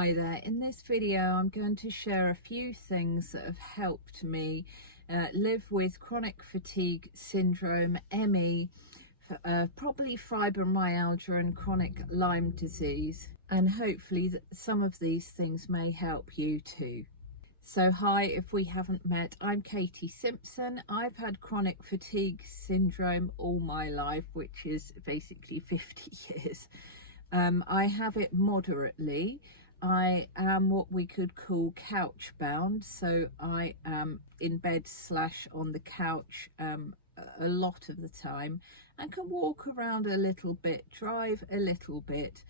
Hi there, in this video I'm going to share a few things that have helped me live with chronic fatigue syndrome, ME, probably fibromyalgia and chronic Lyme disease, and hopefully some of these things may help you too. So hi, if we haven't met, I'm Katie Simpson. I've had chronic fatigue syndrome all my life, which is basically 50 years. I have it moderately. I am what we could call couch bound, so I am in bed / on the couch a lot of the time, and can walk around a little bit, drive a little bit,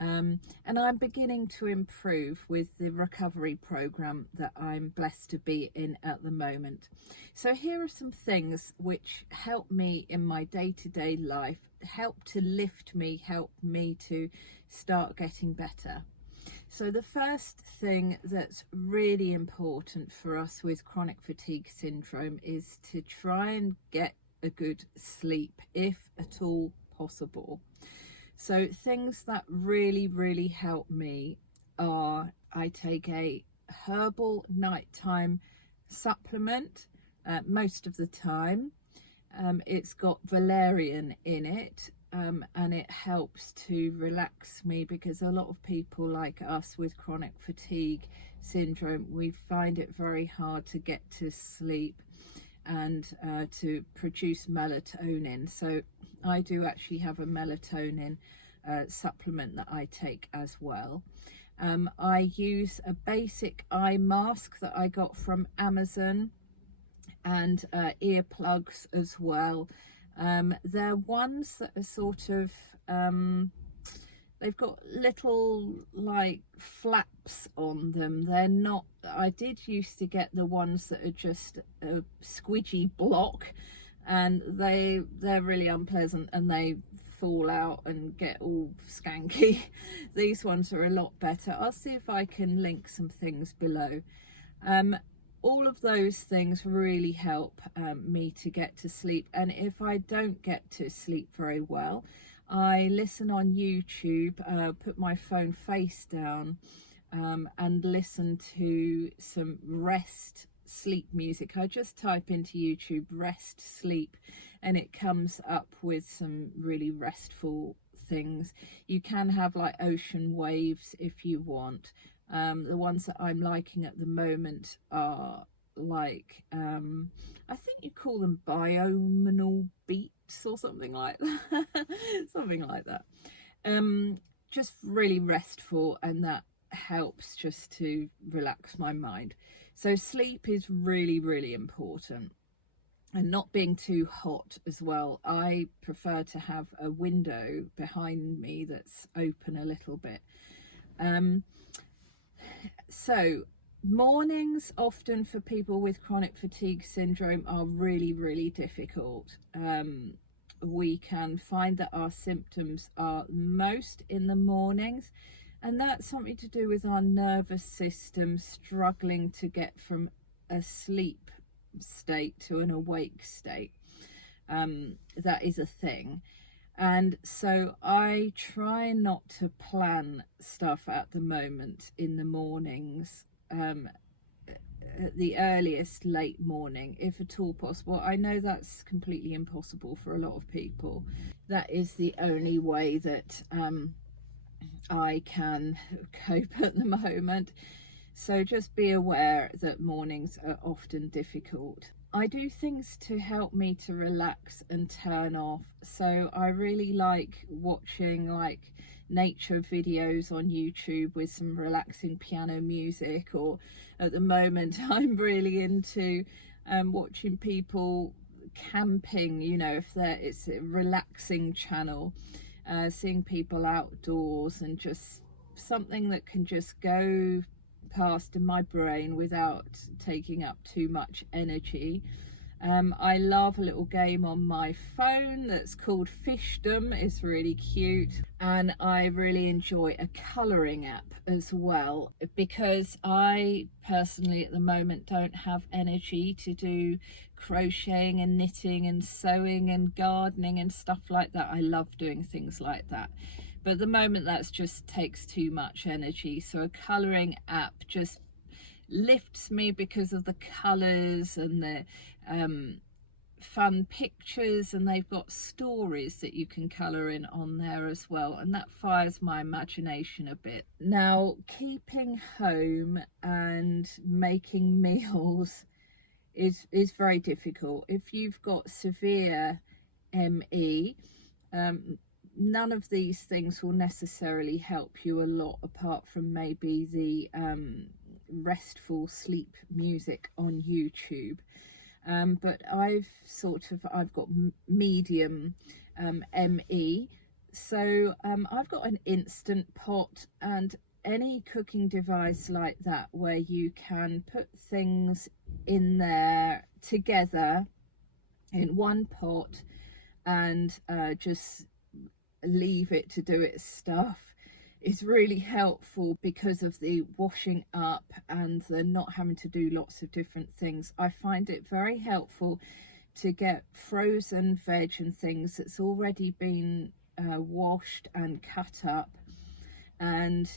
and I'm beginning to improve with the recovery program that I'm blessed to be in at the moment. So here are some things which help me in my day-to-day life, help to lift me, help me to start getting better. So the first thing that's really important for us with chronic fatigue syndrome is to try and get a good sleep, if at all possible. So things that really help me are, I take a herbal nighttime supplement most of the time. It's got valerian in it, and it helps to relax me, because a lot of people like us with chronic fatigue syndrome, we find it very hard to get to sleep and to produce melatonin. So I do actually have a melatonin supplement that I take as well. I use a basic eye mask that I got from Amazon, and earplugs as well. They're ones that are sort of they've got little like flaps on them. They're not, I did used to get the ones that are just a squidgy block, and they're really unpleasant and they fall out and get all skanky. These ones are a lot better. I'll see if I can link some things below. All of those things really help me to get to sleep, and if I don't get to sleep very well, I listen on YouTube, put my phone face down, and listen to some rest sleep music. I just type into YouTube rest sleep and it comes up with some really restful things. You can have like ocean waves if you want. The ones that I'm liking at the moment are like, I think you call them biominal beats or something like that. Something like that. Just really restful, and that helps just to relax my mind. So sleep is really important, and not being too hot as well. I prefer to have a window behind me that's open a little bit. So mornings often for people with chronic fatigue syndrome are really difficult. We can find that our symptoms are most in the mornings, and that's something to do with our nervous system struggling to get from a sleep state to an awake state. That is a thing. And so I try not to plan stuff at the moment in the mornings, at the earliest late morning, if at all possible. I know that's completely impossible for a lot of people. That is the only way that I can cope at the moment. So just be aware that mornings are often difficult. I do things to help me to relax and turn off. So I really like watching like nature videos on YouTube with some relaxing piano music, or at the moment I'm really into watching people camping, you know, if it's a relaxing channel, seeing people outdoors, and just something that can just go past in my brain without taking up too much energy. I love a little game on my phone that's called Fishdom. It's really cute, and I really enjoy a colouring app as well, because I personally at the moment don't have energy to do crocheting and knitting and sewing and gardening and stuff like that. I love doing things like that, but at the moment that's just takes too much energy. So a colouring app just lifts me because of the colours and the fun pictures, and they've got stories that you can colour in on there as well, and that fires my imagination a bit. Now, keeping home and making meals is very difficult. If you've got severe ME, none of these things will necessarily help you a lot, apart from maybe the restful sleep music on YouTube. But I've got medium ME, so I've got an instant pot and any cooking device like that where you can put things in there together in one pot and just leave it to do its stuff is really helpful because of the washing up and the not having to do lots of different things. I find it very helpful to get frozen veg and things that's already been washed and cut up, and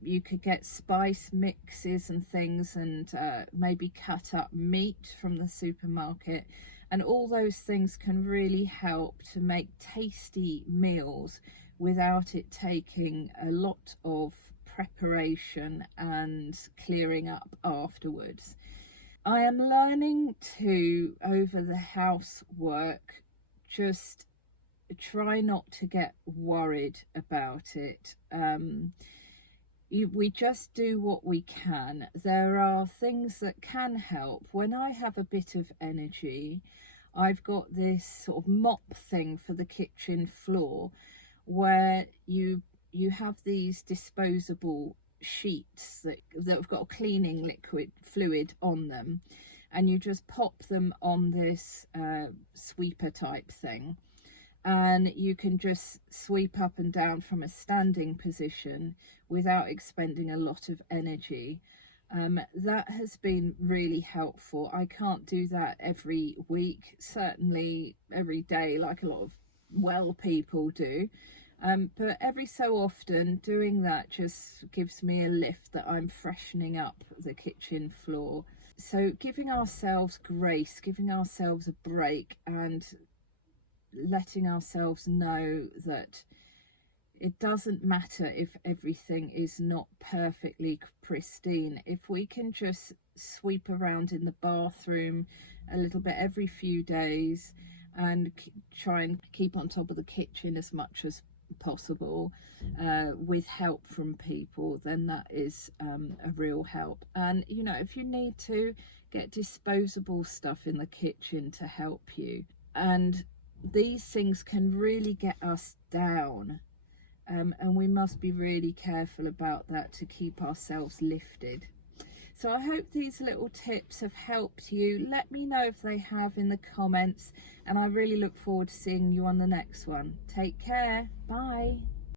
you could get spice mixes and things, and maybe cut up meat from the supermarket, and all those things can really help to make tasty meals without it taking a lot of preparation and clearing up afterwards. I am learning to, over the housework, just try not to get worried about it. We just do what we can. There are things that can help. When I have a bit of energy, I've got this sort of mop thing for the kitchen floor, where you have these disposable sheets that have got a cleaning fluid on them, and you just pop them on this sweeper type thing, and you can just sweep up and down from a standing position without expending a lot of energy. That has been really helpful. I can't do that every week, certainly every day like a lot of well people do, but every so often doing that just gives me a lift that I'm freshening up the kitchen floor. So giving ourselves grace, giving ourselves a break, and letting ourselves know that it doesn't matter if everything is not perfectly pristine. If we can just sweep around in the bathroom a little bit every few days and try and keep on top of the kitchen as much as possible, with help from people, then that is a real help. And you know, if you need to get disposable stuff in the kitchen to help you, and these things can really get us down, and we must be really careful about that to keep ourselves lifted. So I hope these little tips have helped you. Let me know if they have in the comments, and I really look forward to seeing you on the next one. Take care. Bye.